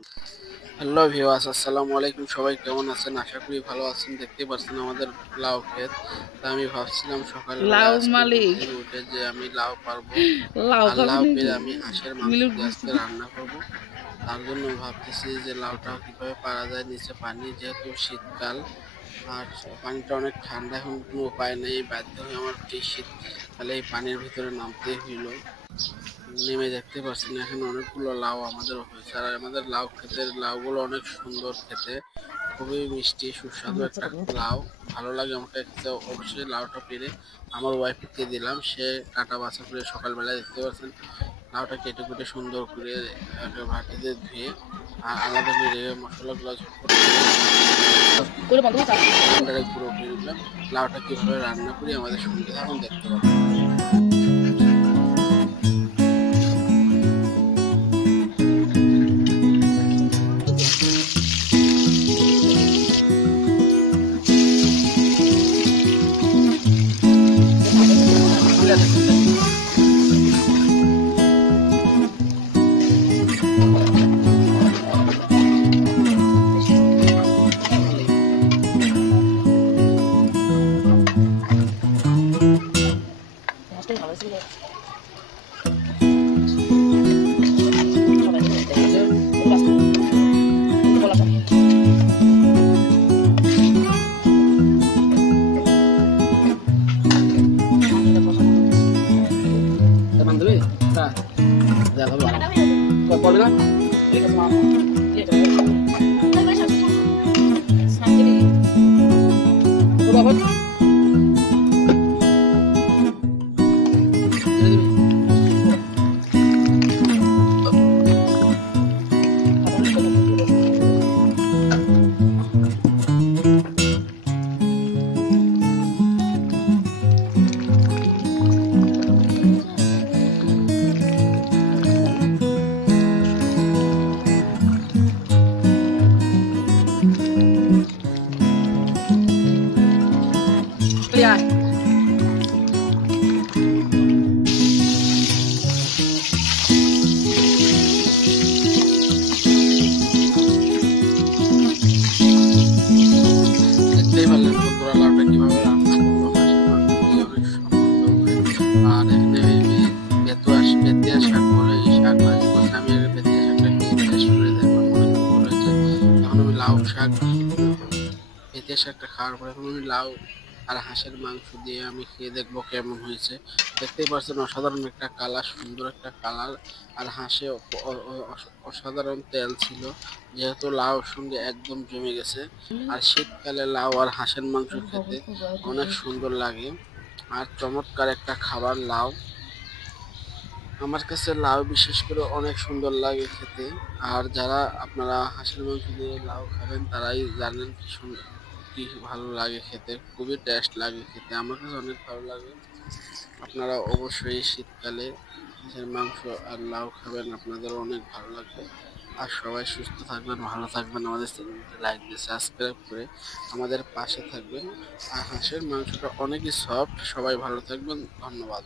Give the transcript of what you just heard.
Hello viewers, আসসালামু আলাইকুম। সবাই কেমন আছেন? আশা করি ভালো আছেন। দেখতে পাচ্ছেন আমাদের লাউ ক্ষেত। তা আমি ভাবছিলাম সকালবেলা লাউ আজকে ঘুম মালিক থেকে উঠে যে আমি লাউ পারবো, লাউ আর খাবি লাউ পেরে নাকি? আমি হাঁসের মাংস মিলুট দিয়ে দিছি। আজকে রান্না করব। তার জন্য ভাবতেছি যে লাউটা কিভাবে পারা যায়। নিচে পানি, যেহেতু শীতকাল আর পানিটা অনেক ঠান্ডা, এখন কোনো উপায় নেই, বাধ্য হয়ে আমার এই শীতকালে এই পানির ভিতরে নামতেই হইলো। নেমে দেখতে পাচ্ছেন এখানে অনেকগুলো লাউ আমাদের হয়েছে, আর আমাদের লাউ ক্ষেতের লাউগুলো অনেক সুন্দর খেতে, খুবই মিষ্টি সুস্বাদু একটা লাউ। ভালো লাগে আমাকে খেতে। অবশ্যই লাউটা পেরে আমার ওয়াইফকে দিলাম, সে কাটা বাছা করে সকালবেলা দেখতে পাচ্ছেন লাউটা কেটে কুটে সুন্দর করে একটা বাটিতে ধুয়ে আলাদা করে রেখে মশলাগুলো ঝটপট ব্লেন্ডারে গুঁড়ো করে দিলাম। লাউটা কিভাবে রান্না করি আমাদের সঙ্গে থাকুন, দেখতে পাবেন। বান্ধবী পড়বে না দেখতেই পারলেন বন্ধুরা লাউটা কিভাবে রান্না করলো হাঁসের মাংস দিয়ে, অনেক সুন্দর। আর এখানে বেতিয়া শাক বলে এই শাক ভাজি করছে। আমি আগে বেতিয়া শাকটা খেয়ে টেস্ট করে দেখলাম, অনেক সুন্দর হয়েছে। এখন আমি লাউ শাক, বেতিয়া শাকটা খাওয়ার পরে এখন আমি লাউ আর হাঁসের মাংস দিয়ে আমি খেয়ে দেখবো কেমন হয়েছে। দেখতেই পাচ্ছেন অসাধারণ একটা কালার, সুন্দর একটা কালার। আর হাঁসে অসাধারণ তেল ছিল, যেহেতু লাউর সঙ্গে একদম জমে গেছে। আর শীতকালে লাউ আর হাঁসের মাংস খেতে অনেক সুন্দর লাগে, আর চমৎকার একটা খাবার লাউ। আমার কাছে লাউ বিশেষ করে অনেক সুন্দর লাগে খেতে। আর যারা আপনারা হাঁসের মাংস দিয়ে লাউ খাবেন তারাই জানেন কি সুন্দর, কি ভালো লাগে খেতে, খুবই টেস্ট লাগে খেতে, আমার কাছে অনেক ভালো লাগে। আপনারা অবশ্যই শীতকালে হাঁসের মাংস আর লাউ খাবেন, আপনাদের অনেক ভালো লাগবে। আর সবাই সুস্থ থাকবেন, ভালো থাকবেন, আমাদের চ্যানেলটি লাইক দিয়ে সাবস্ক্রাইব করে আমাদের পাশে থাকবেন। আর হাঁসের মাংসটা অনেকই সফট। সবাই ভালো থাকবেন, ধন্যবাদ।